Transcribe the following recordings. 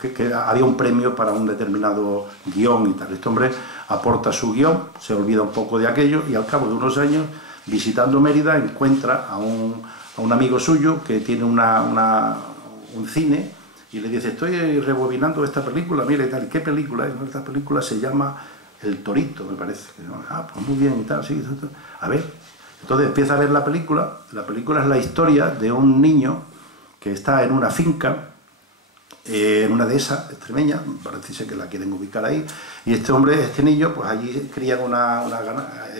que había un premio para un determinado guión y tal. Este hombre aporta su guión, se olvida un poco de aquello y al cabo de unos años, visitando Mérida, encuentra a un amigo suyo que tiene un cine y le dice: estoy rebobinando esta película, mira y tal. ¿Qué película es? Esta película se llama El Torito, me parece. Ah, pues muy bien y tal, sí. A ver. Entonces empieza a ver la película. La película es la historia de un niño que está en una finca, en una dehesa extremeña, parece que la quieren ubicar ahí, y este niño, pues allí crían una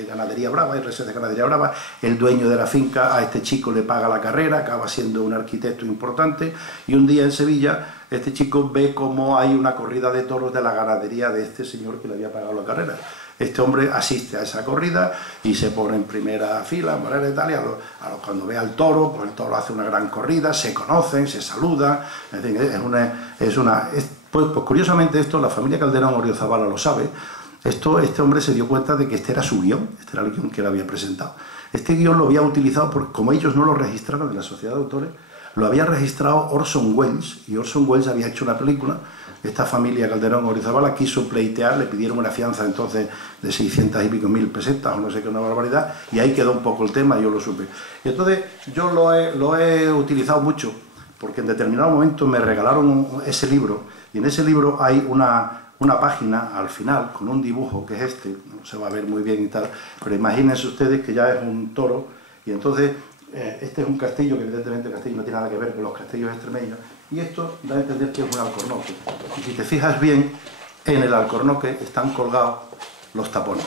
ganadería brava, hay reses de ganadería brava. El dueño de la finca a este chico le paga la carrera, acaba siendo un arquitecto importante, y un día en Sevilla este chico ve cómo hay una corrida de toros de la ganadería de este señor que le había pagado la carrera. Este hombre asiste a esa corrida y se pone en primera fila, y tal, y cuando ve al toro, pues el toro hace una gran corrida, se conocen, se saludan, en fin, pues curiosamente esto, la familia Calderón Oriozabala lo sabe. Este hombre se dio cuenta de que este era su guión, este era el guión que él había presentado. Este guión lo había utilizado, como ellos no lo registraron en la sociedad de autores, lo había registrado Orson Welles, y Orson Welles había hecho una película. Esta familia Calderón Oriozabala quiso pleitear, le pidieron una fianza entonces de 600 y pico mil pesetas, o no sé qué, una barbaridad, y ahí quedó un poco el tema, yo lo supe. Y entonces yo lo he utilizado mucho, porque en determinado momento me regalaron ese libro, y en ese libro hay una página al final con un dibujo, que es este, no se va a ver muy bien y tal, pero imagínense ustedes que ya es un toro, y entonces este es un castillo, que evidentemente el castillo no tiene nada que ver con los castillos extremeños, y esto da a entender que es un alcornoque. Y si te fijas bien, en el alcornoque están colgados los tapones.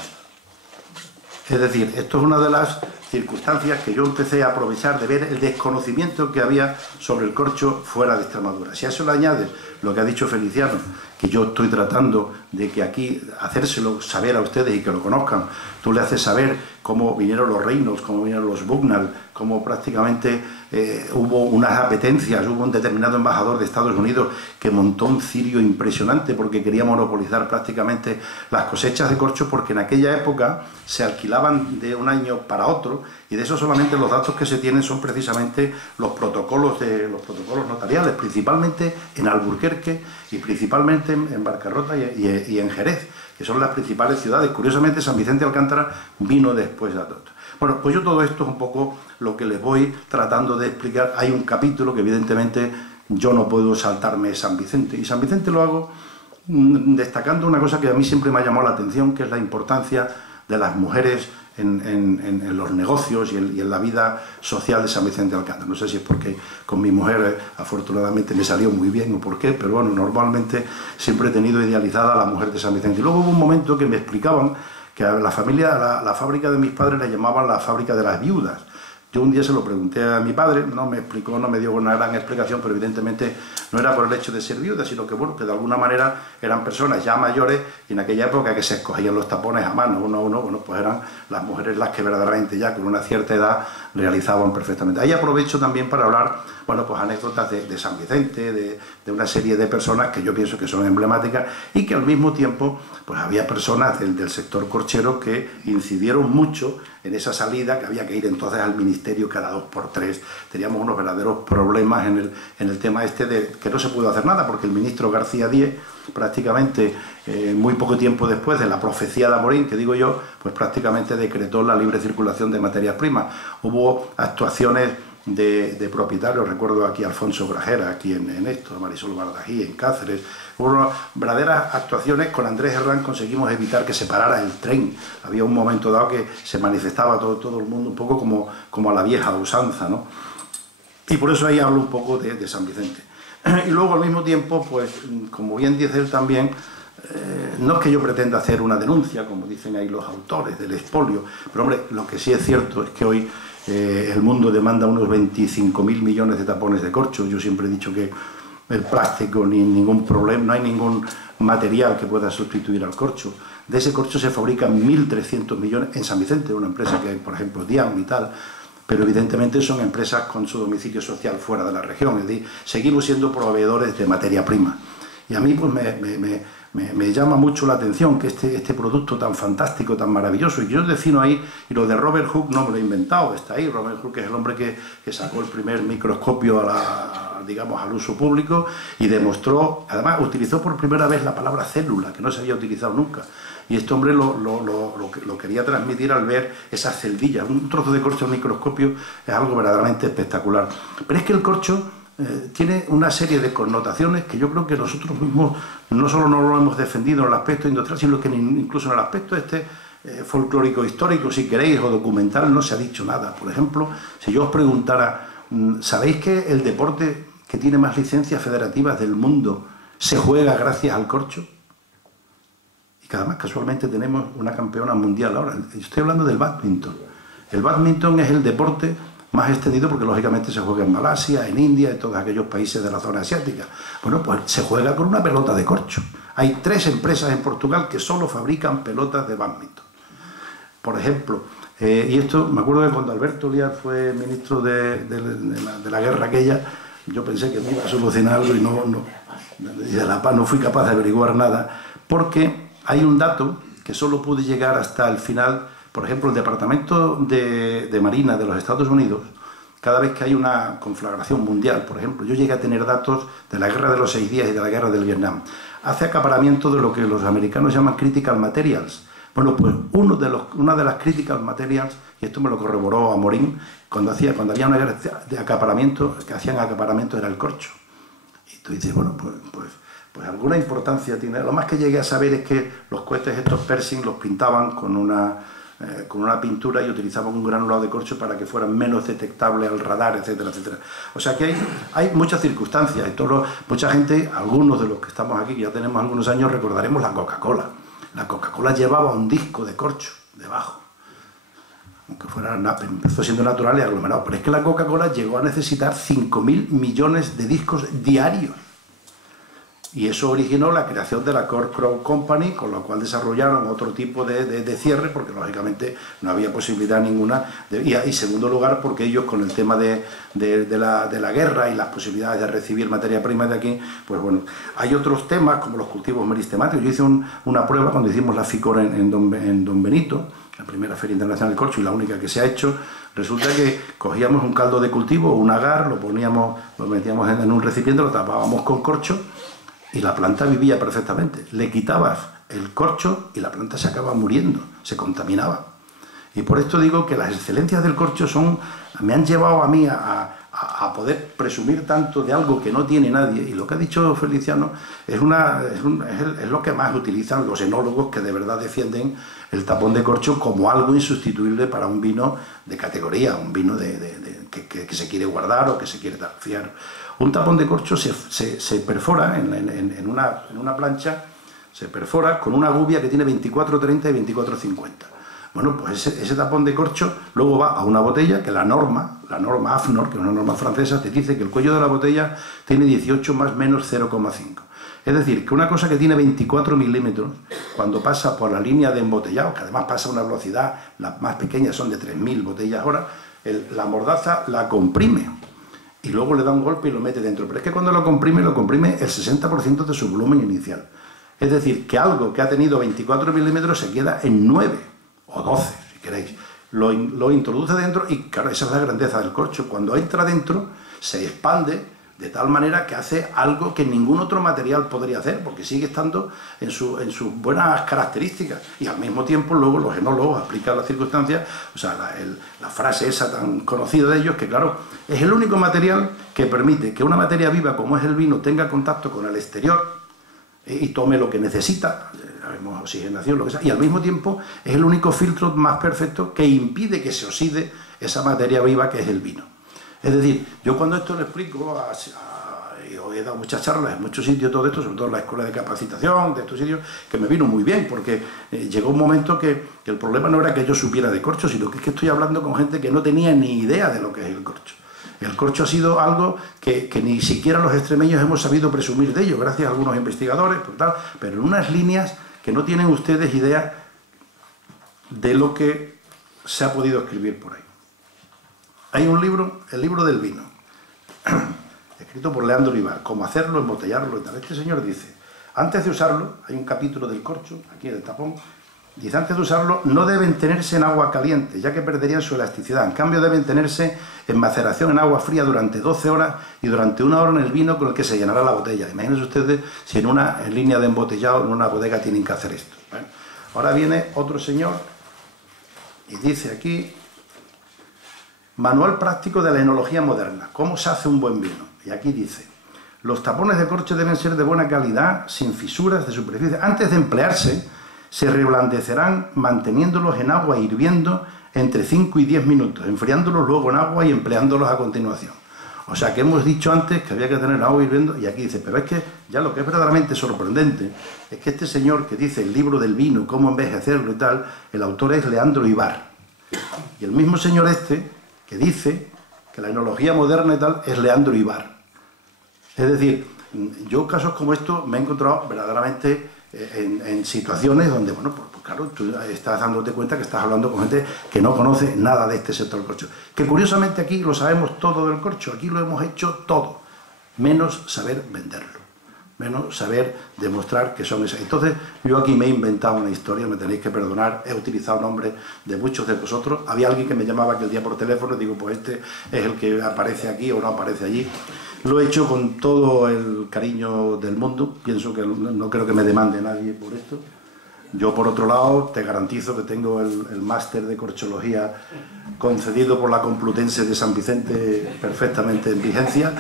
Es decir, esto es una de las circunstancias que yo empecé a aprovechar de ver el desconocimiento que había sobre el corcho fuera de Extremadura. Si a eso le añades lo que ha dicho Feliciano, que yo estoy tratando de que aquí hacérselo saber a ustedes y que lo conozcan, tú le haces saber cómo vinieron los reinos, cómo vinieron los Bucknell, cómo prácticamente hubo unas apetencias, hubo un determinado embajador de Estados Unidos que montó un cirio impresionante porque quería monopolizar prácticamente las cosechas de corcho, porque en aquella época se alquilaban de un año para otro, y de eso solamente los datos que se tienen son precisamente los protocolos notariales, principalmente en Alburquerque y principalmente en Barcarrota y en Jerez, que son las principales ciudades. Curiosamente, San Vicente de Alcántara vino después de todo. Bueno, pues yo todo esto es un poco lo que les voy tratando de explicar. Hay un capítulo que evidentemente yo no puedo saltarme San Vicente, y San Vicente lo hago destacando una cosa que a mí siempre me ha llamado la atención, que es la importancia de las mujeres en los negocios y en la vida social de San Vicente de Alcántara. No sé si es porque con mi mujer afortunadamente me salió muy bien o por qué, pero bueno, normalmente siempre he tenido idealizada a la mujer de San Vicente. Y luego hubo un momento que me explicaban que a la fábrica de mis padres la llamaban la fábrica de las viudas. Yo un día se lo pregunté a mi padre, no me explicó, no me dio una gran explicación, pero evidentemente no era por el hecho de ser viuda, sino que, bueno, que de alguna manera eran personas ya mayores, y en aquella época que se escogían los tapones a mano, uno a uno, bueno, pues eran las mujeres las que verdaderamente ya con una cierta edad realizaban perfectamente. Ahí aprovecho también para hablar, bueno, pues anécdotas de San Vicente, de una serie de personas que yo pienso que son emblemáticas, y que al mismo tiempo, pues había personas del sector corchero que incidieron mucho en esa salida, que había que ir entonces al ministerio cada 2 por 3, teníamos unos verdaderos problemas en el tema este de que no se pudo hacer nada, porque el ministro García Díez, prácticamente muy poco tiempo después de la profecía de Amorín, que digo yo, pues prácticamente decretó la libre circulación de materias primas. Hubo actuaciones de propietarios, recuerdo aquí a Alfonso Grajera, aquí en esto, a Marisol Bardají, en Cáceres. Hubo verdaderas actuaciones. Con Andrés Herrán conseguimos evitar que se parara el tren. Había un momento dado que se manifestaba todo el mundo un poco como a la vieja usanza, ¿no? Y por eso ahí hablo un poco de San Vicente. Y luego al mismo tiempo, pues como bien dice él también, no es que yo pretenda hacer una denuncia, como dicen ahí los autores, del expolio, pero hombre, lo que sí es cierto es que hoy el mundo demanda unos 25.000 millones de tapones de corcho. Yo siempre he dicho que el plástico ni ningún problema, no hay ningún material que pueda sustituir al corcho. De ese corcho se fabrican 1.300 millones en San Vicente, una empresa que hay, por ejemplo, Diam y tal, pero evidentemente son empresas con su domicilio social fuera de la región. Es decir, seguimos siendo proveedores de materia prima. Y a mí pues me llama mucho la atención que este producto tan fantástico, tan maravilloso, y yo defino ahí, y lo de Robert Hooke no me lo he inventado, está ahí. Robert Hooke es el hombre que sacó el primer microscopio a digamos, al uso público y demostró, además utilizó por primera vez la palabra célula, que no se había utilizado nunca. Y este hombre lo quería transmitir al ver esas celdillas. Un trozo de corcho al microscopio es algo verdaderamente espectacular. Pero es que el corcho tiene una serie de connotaciones que yo creo que nosotros mismos no solo no lo hemos defendido en el aspecto industrial, sino que incluso en el aspecto folclórico histórico, si queréis, o documental, no se ha dicho nada. Por ejemplo, si yo os preguntara, ¿sabéis que el deporte que tiene más licencias federativas del mundo se juega gracias al corcho? Y que además casualmente tenemos una campeona mundial ahora. Estoy hablando del bádminton. El bádminton es el deporte más extendido porque lógicamente se juega en Malasia, en India, en todos aquellos países de la zona asiática. Bueno, pues se juega con una pelota de corcho. Hay 3 empresas en Portugal que solo fabrican pelotas de bádminton. Por ejemplo, y esto, me acuerdo que cuando Alberto Liar fue ministro de la guerra aquella, yo pensé que me iba a solucionar algo y de la paz no fui capaz de averiguar nada, porque hay un dato que solo pude llegar hasta el final. Por ejemplo, el Departamento de Marina de los Estados Unidos, cada vez que hay una conflagración mundial, por ejemplo, yo llegué a tener datos de la Guerra de los 6 días y de la Guerra del Vietnam, hace acaparamiento de lo que los americanos llaman critical materials. Bueno, pues una de las critical materials, y esto me lo corroboró Amorín, cuando había una guerra de acaparamiento, que hacían acaparamiento era el corcho. Y tú dices, bueno, pues alguna importancia tiene. Lo más que llegué a saber es que los cohetes estos Pershing los pintaban con una pintura y utilizaban un granulado de corcho para que fueran menos detectables al radar, etcétera, etcétera. O sea que hay muchas circunstancias. Mucha gente, algunos de los que estamos aquí, que ya tenemos algunos años, recordaremos la Coca-Cola. La Coca-Cola llevaba un disco de corcho debajo. Aunque empezó siendo natural y aglomerado. Pero es que la Coca-Cola llegó a necesitar 5.000 millones de discos diarios. Y eso originó la creación de la Cork Crow Company, con la cual desarrollaron otro tipo de cierre, porque lógicamente no había posibilidad ninguna. Y segundo lugar, porque ellos con el tema de la guerra y las posibilidades de recibir materia prima de aquí, pues bueno, hay otros temas como los cultivos meristemáticos. Yo hice una prueba cuando hicimos la FICOR en Don Benito, la primera Feria Internacional del Corcho y la única que se ha hecho. Resulta que cogíamos un caldo de cultivo, un agar, lo metíamos en un recipiente, lo tapábamos con corcho, y la planta vivía perfectamente. Le quitabas el corcho y la planta se acaba muriendo, se contaminaba. Y por esto digo que las excelencias del corcho me han llevado a mí a poder presumir tanto de algo que no tiene nadie. Y lo que ha dicho Feliciano es lo que más utilizan los enólogos que de verdad defienden el tapón de corcho como algo insustituible para un vino de categoría, un vino que se quiere guardar o que se quiere fiar. Un tapón de corcho se perfora en una plancha, se perfora con una gubia que tiene 24,30 y 24,50. Bueno, pues ese tapón de corcho luego va a una botella que la norma AFNOR, que es una norma francesa, te dice que el cuello de la botella tiene 18 más menos 0,5. Es decir, que una cosa que tiene 24 milímetros, cuando pasa por la línea de embotellado, que además pasa a una velocidad, las más pequeñas son de 3.000 botellas hora, la mordaza la comprime. Y luego le da un golpe y lo mete dentro. Pero es que cuando lo comprime el 60% de su volumen inicial. Es decir, que algo que ha tenido 24 milímetros se queda en 9 o 12, si queréis. Lo introduce dentro y, claro, esa es la grandeza del corcho. Cuando entra dentro, se expande de tal manera que hace algo que ningún otro material podría hacer, porque sigue estando en sus buenas características. Y al mismo tiempo, luego los enólogos aplican las circunstancias, o sea, la frase esa tan conocida de ellos, que claro, es el único material que permite que una materia viva como es el vino tenga contacto con el exterior y tome lo que necesita, sabemos oxigenación, lo que sea, y al mismo tiempo es el único filtro más perfecto que impide que se oxide esa materia viva que es el vino. Es decir, yo cuando esto lo explico, yo he dado muchas charlas en muchos sitios, todo esto, sobre todo en la escuela de capacitación, de estos sitios, que me vino muy bien, porque llegó un momento que el problema no era que yo supiera de corcho, sino que es que estoy hablando con gente que no tenía ni idea de lo que es el corcho. El corcho ha sido algo que ni siquiera los extremeños hemos sabido presumir de ello, gracias a algunos investigadores, pero en unas líneas que no tienen ustedes idea de lo que se ha podido escribir por ahí. Hay un libro, el libro del vino, escrito por Leandro Ibar, cómo hacerlo, embotellarlo y tal. Este señor dice, antes de usarlo, hay un capítulo del corcho, aquí del tapón, Dice, antes de usarlo, no deben tenerse en agua caliente, ya que perderían su elasticidad. En cambio, deben tenerse en maceración en agua fría durante 12 horas y durante 1 hora en el vino con el que se llenará la botella. Imagínense ustedes si en línea de embotellado, en una bodega, tienen que hacer esto. Bueno, ahora viene otro señor y dice aquí, manual práctico de la enología moderna, cómo se hace un buen vino. Y aquí dice, los tapones de corcho deben ser de buena calidad, sin fisuras de superficie. Antes de emplearse, se reblandecerán manteniéndolos en agua hirviendo entre 5 y 10 minutos, enfriándolos luego en agua y empleándolos a continuación. O sea que hemos dicho antes que había que tener agua hirviendo, y aquí dice, pero es que ya lo que es verdaderamente sorprendente es que este señor que dice el libro del vino, cómo envejecerlo y tal, el autor es Leandro Ibar. Y el mismo señor este que dice que la enología moderna y tal es Leandro Ibar. Es decir, yo casos como estos me he encontrado verdaderamente en situaciones donde, bueno, pues claro, tú estás dándote cuenta que estás hablando con gente que no conoce nada de este sector del corcho. Que curiosamente aquí lo sabemos todo del corcho, aquí lo hemos hecho todo, menos saber venderlo, menos saber demostrar que son esas. Entonces, yo aquí me he inventado una historia, me tenéis que perdonar, he utilizado nombres de muchos de vosotros. Había alguien que me llamaba aquel día por teléfono, digo, pues este es el que aparece aquí o no aparece allí. Lo he hecho con todo el cariño del mundo, pienso que no creo que me demande nadie por esto. Yo, por otro lado, te garantizo que tengo el máster de corchología concedido por la Complutense de San Vicente perfectamente en vigencia,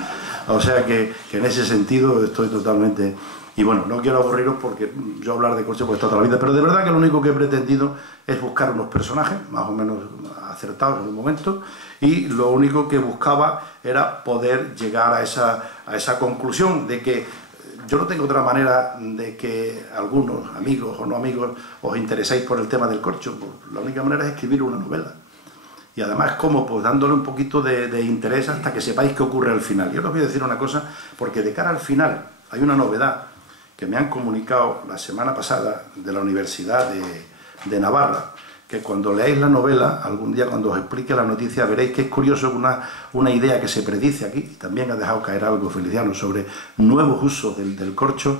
o sea que en ese sentido estoy totalmente... Y bueno, no quiero aburriros porque yo hablar de corcho pues toda la vida, pero de verdad que lo único que he pretendido es buscar unos personajes más o menos acertados en un momento, y lo único que buscaba era poder llegar a esa conclusión de que yo no tengo otra manera de que algunos, amigos o no amigos, os intereséis por el tema del corcho. Pues la única manera es escribir una novela. Y además, ¿cómo? Pues dándole un poquito de interés hasta que sepáis qué ocurre al final. Yo os voy a decir una cosa, porque de cara al final hay una novedad que me han comunicado la semana pasada de la Universidad de Navarra, que cuando leáis la novela, algún día cuando os explique la noticia, veréis que es curioso una idea que se predice aquí, y también ha dejado caer algo Feliciano, sobre nuevos usos del corcho,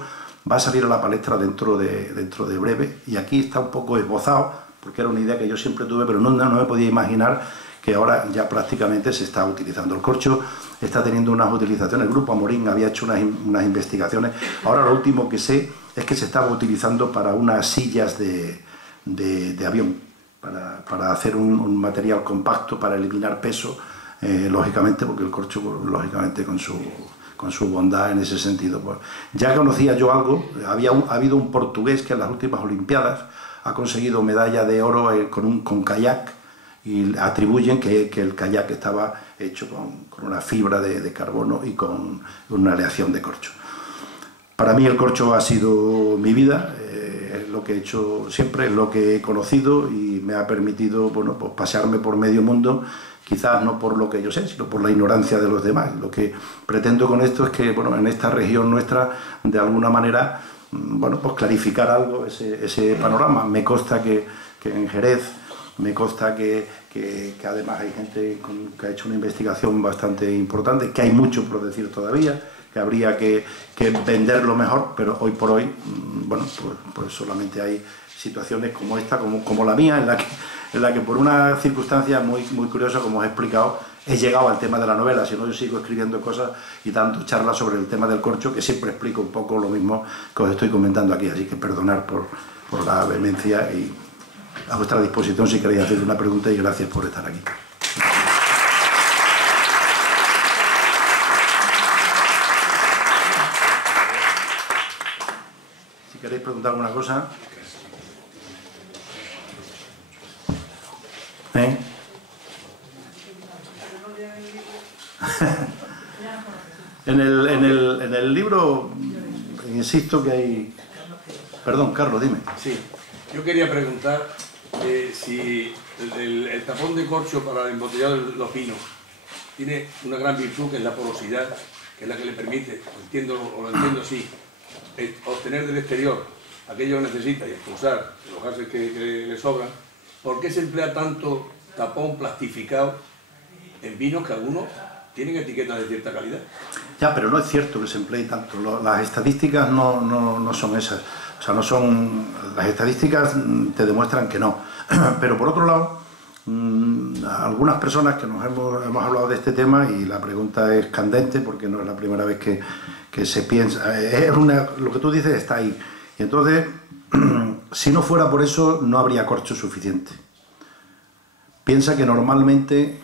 va a salir a la palestra dentro de breve, y aquí está un poco esbozado, porque era una idea que yo siempre tuve, pero no me podía imaginar que ahora ya prácticamente se está utilizando. El corcho está teniendo unas utilizaciones, el Grupo Amorín había hecho unas investigaciones, ahora lo último que sé es que se estaba utilizando para unas sillas de avión, para hacer un material compacto, para eliminar peso, lógicamente, porque el corcho, lógicamente, con su bondad en ese sentido. Pues, ya conocía yo algo, ha habido un portugués que en las últimas Olimpiadas ha conseguido medalla de oro con kayak, y atribuyen que el kayak estaba hecho con una fibra de carbono y con una aleación de corcho. Para mí el corcho ha sido mi vida, es lo que he hecho siempre, es lo que he conocido y me ha permitido, bueno, pues pasearme por medio mundo, quizás no por lo que yo sé, sino por la ignorancia de los demás. Lo que pretendo con esto es que, bueno, en esta región nuestra, de alguna manera, bueno, pues clarificar algo, ese panorama. Me consta que en Jerez, me consta que además hay gente que ha hecho una investigación bastante importante, que hay mucho por decir todavía, que habría que venderlo mejor, pero hoy por hoy, bueno, pues solamente hay situaciones como esta, como la mía, en la que por una circunstancia muy curiosa, como os he explicado, he llegado al tema de la novela. Si no, yo sigo escribiendo cosas y dando charlas sobre el tema del corcho, que siempre explico un poco lo mismo que os estoy comentando aquí, así que perdonad por la vehemencia y a vuestra disposición si queréis hacer una pregunta, y gracias por estar aquí. Si queréis preguntar alguna cosa. En el libro, insisto que hay... Perdón, Carlos, dime. Sí, yo quería preguntar si el tapón de corcho para el embotellado de los vinos tiene una gran virtud, que es la porosidad, que es la que le permite, lo entiendo así, obtener del exterior aquello que necesita y expulsar los gases que le sobran. ¿Por qué se emplea tanto tapón plastificado en vinos que algunos tienen etiquetas de cierta calidad. Ya, pero no es cierto que se emplee tanto. Las estadísticas no son esas. O sea, no son... Las estadísticas te demuestran que no. Pero por otro lado, algunas personas que nos hemos hablado de este tema, y la pregunta es candente porque no es la primera vez que se piensa... lo que tú dices está ahí. Y entonces, si no fuera por eso, no habría corcho suficiente. Piensa que normalmente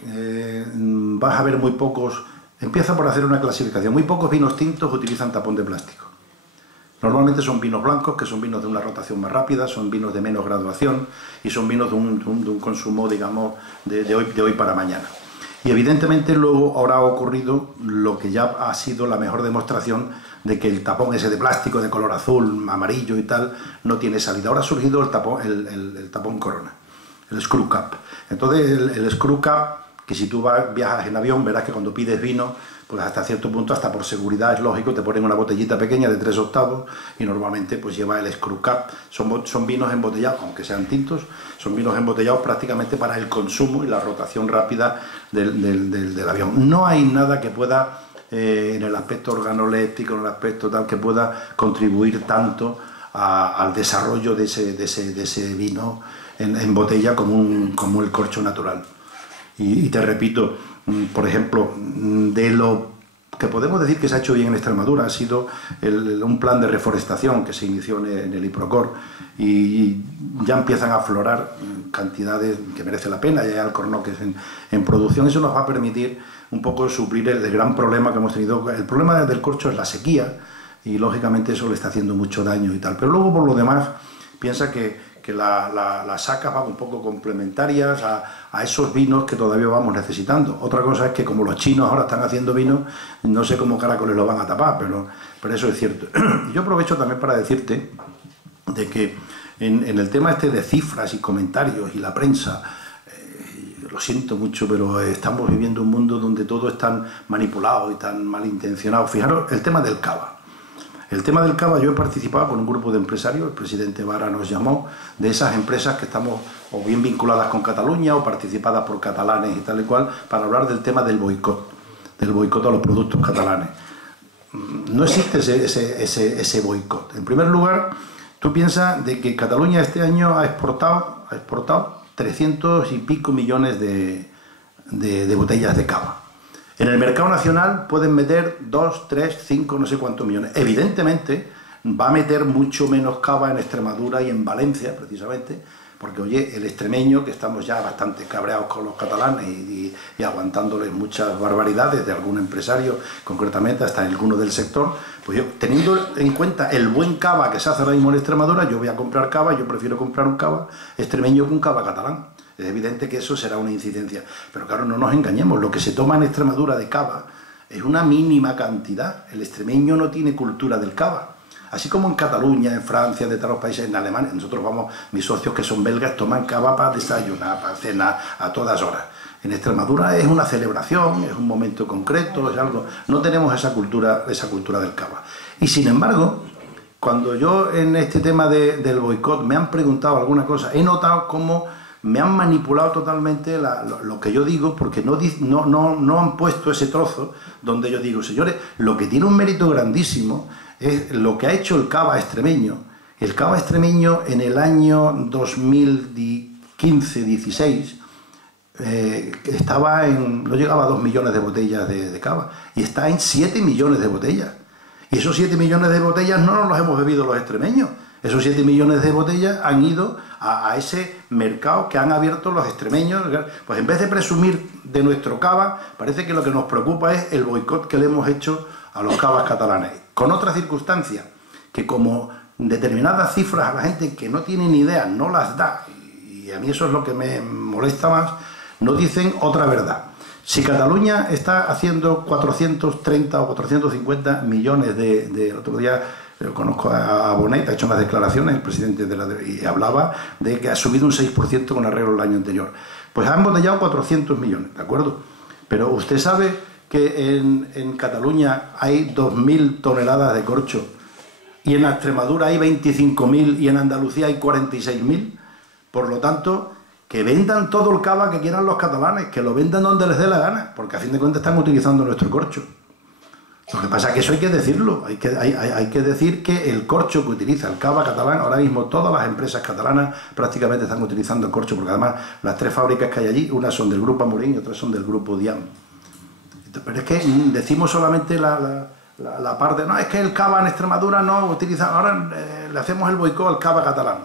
vas a ver muy pocos... Empieza por hacer una clasificación. Muy pocos vinos tintos utilizan tapón de plástico. Normalmente son vinos blancos, que son vinos de una rotación más rápida, son vinos de menos graduación y son vinos de un consumo, digamos, de hoy para mañana. Y evidentemente luego habrá ocurrido lo que ya ha sido la mejor demostración de que el tapón ese de plástico de color azul, amarillo y tal, no tiene salida. Ahora ha surgido el tapón Corona, el screw cap. Entonces el screw cap, que si tú viajas en avión, verás que cuando pides vino, pues hasta cierto punto, hasta por seguridad es lógico, te ponen una botellita pequeña de 3 octavos y normalmente pues lleva el screw cap. Son vinos embotellados, aunque sean tintos, son vinos embotellados prácticamente para el consumo y la rotación rápida del avión. No hay nada que pueda, en el aspecto organoléptico, en el aspecto tal, que pueda contribuir tanto al desarrollo de ese vino en botella como el corcho natural. Y te repito, por ejemplo, de lo que podemos decir que se ha hecho bien en Extremadura ha sido un plan de reforestación que se inició en el IPROCOR, y ya empiezan a aflorar cantidades que merece la pena, ya hay alcornoques en producción. Eso nos va a permitir un poco suplir el gran problema que hemos tenido. El problema del corcho es la sequía y lógicamente eso le está haciendo mucho daño y tal, pero luego por lo demás piensa que las sacas van un poco complementarias a esos vinos que todavía vamos necesitando. Otra cosa es que como los chinos ahora están haciendo vino, no sé cómo caracoles lo van a tapar, pero eso es cierto. Yo aprovecho también para decirte de que en el tema este de cifras y comentarios y la prensa, lo siento mucho, pero estamos viviendo un mundo donde todo es tan manipulado y tan malintencionado. Fijaros, el tema del cava. El tema del cava, yo he participado con un grupo de empresarios, el presidente Vara nos llamó, de esas empresas que estamos o bien vinculadas con Cataluña o participadas por catalanes y tal y cual, para hablar del tema del boicot a los productos catalanes. No existe ese boicot. En primer lugar, tú piensas de que Cataluña este año ha exportado 300 y pico millones de botellas de cava. En el mercado nacional pueden meter 2, 3, 5, no sé cuántos millones. Evidentemente va a meter mucho menos cava en Extremadura y en Valencia, precisamente, porque, oye, el extremeño, que estamos ya bastante cabreados con los catalanes y aguantándoles muchas barbaridades de algún empresario, concretamente hasta alguno del sector, pues yo, teniendo en cuenta el buen cava que se hace ahora mismo en Extremadura, yo voy a comprar cava, yo prefiero comprar un cava extremeño que un cava catalán. Es evidente que eso será una incidencia, pero claro, no nos engañemos, lo que se toma en Extremadura de cava es una mínima cantidad. El extremeño no tiene cultura del cava. Así como en Cataluña, en Francia, de otros países, en Alemania, nosotros vamos, mis socios que son belgas toman cava para desayunar, para cenar, a todas horas. En Extremadura es una celebración, es un momento concreto, es algo. No tenemos esa cultura del cava. Y sin embargo, cuando yo en este tema del boicot me han preguntado alguna cosa, he notado cómo me han manipulado totalmente lo que yo digo, porque no han puesto ese trozo donde yo digo, señores, lo que tiene un mérito grandísimo es lo que ha hecho el cava extremeño. El cava extremeño en el año 2015-16 no llegaba a 2 millones de botellas de cava, y está en 7 millones de botellas. Y esos 7 millones de botellas no nos los hemos bebido los extremeños. Esos 7 millones de botellas han ido a ese mercado que han abierto los extremeños. Pues en vez de presumir de nuestro cava, parece que lo que nos preocupa es el boicot que le hemos hecho a los cavas catalanes. Con otra circunstancia, que como determinadas cifras a la gente que no tiene ni idea no las da, y a mí eso es lo que me molesta más, no dicen otra verdad. Si Cataluña está haciendo 430 o 450 millones el otro día conozco a Bonet, ha hecho unas declaraciones, el presidente y hablaba de que ha subido un 6% con arreglo el año anterior. Pues han embotellado 400 millones, ¿de acuerdo? Pero usted sabe que en Cataluña hay 2.000 toneladas de corcho, y en Extremadura hay 25.000 y en Andalucía hay 46.000. Por lo tanto, que vendan todo el cava que quieran los catalanes, que lo vendan donde les dé la gana, porque a fin de cuentas están utilizando nuestro corcho. Lo que pasa es que eso hay que decirlo, hay que decir que el corcho que utiliza el cava catalán, ahora mismo todas las empresas catalanas prácticamente están utilizando el corcho, porque además las 3 fábricas que hay allí, unas son del Grupo Amorín y otras son del Grupo Diam. Pero es que decimos solamente la parte, no, es que el cava en Extremadura no utiliza, ahora le hacemos el boicot al cava catalán,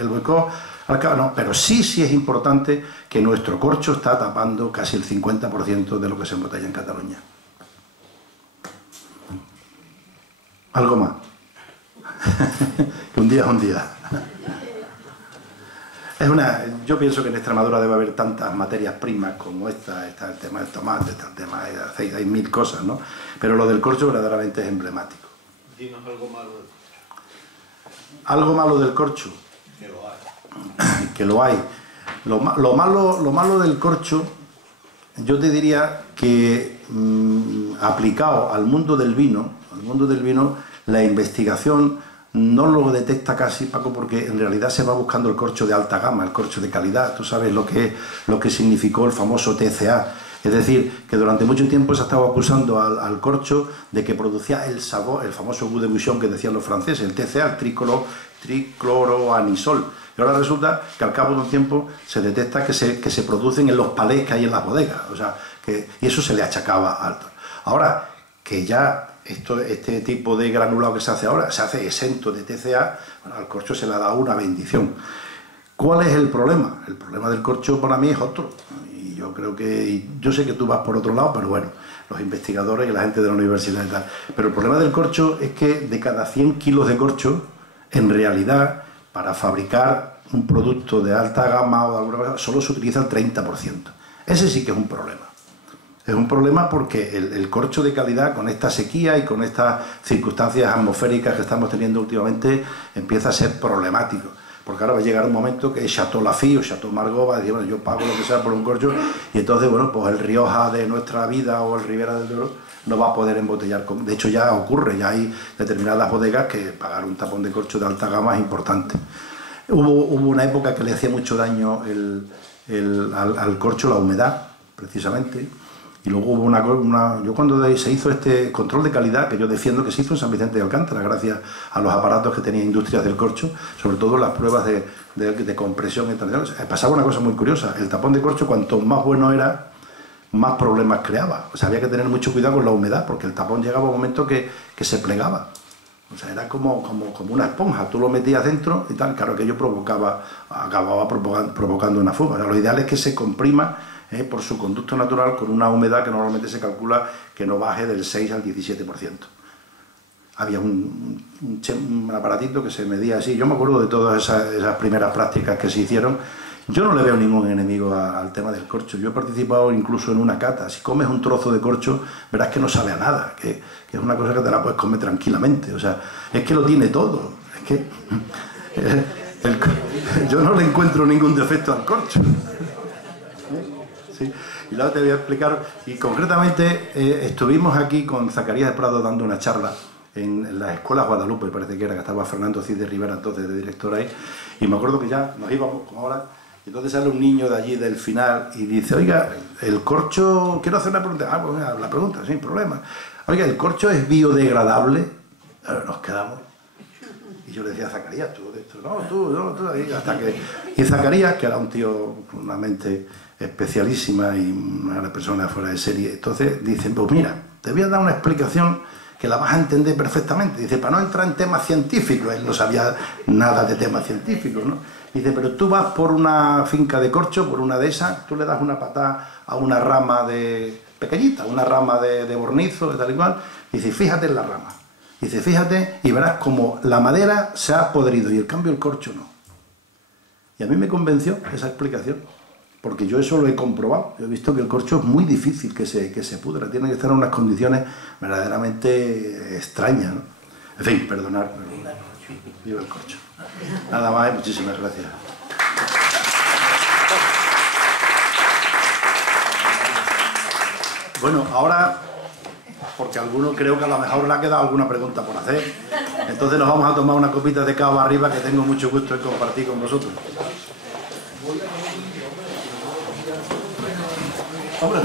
el boicot al cava no, pero sí es importante que nuestro corcho está tapando casi el 50% de lo que se embotella en Cataluña. Algo más. Un día es un día. Yo pienso que en Extremadura debe haber tantas materias primas como está el tema del tomate, está el tema del aceite, hay 1000 cosas, ¿no? Pero lo del corcho verdaderamente es emblemático. Dinos algo malo. Algo malo del corcho. Que lo hay. Que lo hay. Lo malo del corcho, yo te diría que aplicado al mundo del vino, la investigación no lo detecta casi, Paco, porque en realidad se va buscando el corcho de alta gama, el corcho de calidad. Tú sabes lo que significó el famoso TCA. Es decir, que durante mucho tiempo se ha estado acusando al corcho de que producía el sabor, el famoso goût de bouchon que decían los franceses, el TCA, el tricloroanisol. Y ahora resulta que al cabo de un tiempo se detecta que se producen en los palés que hay en las bodegas. O sea, y eso se le achacaba alto. Ahora, que ya este tipo de granulado que se hace ahora, se hace exento de TCA, bueno, al corcho se le ha dado una bendición. ¿Cuál es el problema? El problema del corcho para mí es otro. Y yo creo que, yo sé que tú vas por otro lado, pero bueno, los investigadores y la gente de la universidad y tal. Pero el problema del corcho es que de cada 100 kilos de corcho, en realidad, para fabricar un producto de alta gama o de alguna cosa, solo se utiliza el 30%. Ese sí que es un problema. Es un problema porque el corcho de calidad, con esta sequía y con estas circunstancias atmosféricas que estamos teniendo últimamente, empieza a ser problemático. Porque ahora va a llegar un momento que Chateau Lafite o Chateau Margaux va a decir, bueno, yo pago lo que sea por un corcho, y entonces, bueno, pues el Rioja de nuestra vida o el Ribera del Duero no va a poder embotellar. De hecho, ya ocurre, ya hay determinadas bodegas que pagar un tapón de corcho de alta gama es importante. Hubo una época que le hacía mucho daño al corcho la humedad, precisamente. Y luego hubo yo cuando se hizo este control de calidad, que yo defiendo que se hizo en San Vicente de Alcántara, gracias a los aparatos que tenía Industrias del Corcho, sobre todo las pruebas de compresión y tal, pasaba una cosa muy curiosa. El tapón de corcho, cuanto más bueno era, más problemas creaba. O sea, había que tener mucho cuidado con la humedad, porque el tapón llegaba a un momento que se plegaba. O sea, era como una esponja. Tú lo metías dentro y tal, claro, aquello acababa provocando una fuga. O sea, lo ideal es que se comprima por su conducto natural con una humedad que normalmente se calcula que no baje del 6 al 17%. Había un aparatito que se medía así. Yo me acuerdo de todas esas primeras prácticas que se hicieron. Yo no le veo ningún enemigo al tema del corcho. Yo he participado incluso en una cata. Si comes un trozo de corcho, verás que no sabe a nada, que es una cosa que te la puedes comer tranquilamente. O sea, es que lo tiene todo. Es que yo no le encuentro ningún defecto al corcho. Sí. Y luego te voy a explicar, y concretamente estuvimos aquí con Zacarías de Prado dando una charla en la Escuela Guadalupe, parece que era, que estaba Fernando Cid de Rivera entonces de director ahí, y me acuerdo que ya nos íbamos como ahora, y entonces sale un niño de allí del final y dice, oiga, el corcho, quiero hacer una pregunta, pues mira, la pregunta, sin problema, oiga, ¿el corcho es biodegradable? Claro, nos quedamos. Y yo le decía a Zacarías, tú de esto, no, tú, ahí, hasta que... Y Zacarías, que era un tío con una mente especialísima y una persona fuera de serie, entonces dicen, pues mira, te voy a dar una explicación que la vas a entender perfectamente. Dice, para no entrar en temas científicos, él no sabía nada de temas científicos, ¿no? Dice, pero tú vas por una finca de corcho, por una de esas, tú le das una patada a una rama pequeñita, una rama de bornizo, de tal y cual, dice, fíjate en la rama. Dice, fíjate y verás como la madera se ha podrido y en cambio el corcho no. Y a mí me convenció esa explicación, porque yo eso lo he comprobado. Yo he visto que el corcho es muy difícil que se pudra, tiene que estar en unas condiciones verdaderamente extrañas, ¿no? En fin, perdonad, pero viva el corcho. Nada más y muchísimas gracias. Bueno, ahora, porque a alguno creo que a lo mejor le ha quedado alguna pregunta por hacer, entonces nos vamos a tomar una copita de cava arriba, que tengo mucho gusto en compartir con vosotros. Hombre,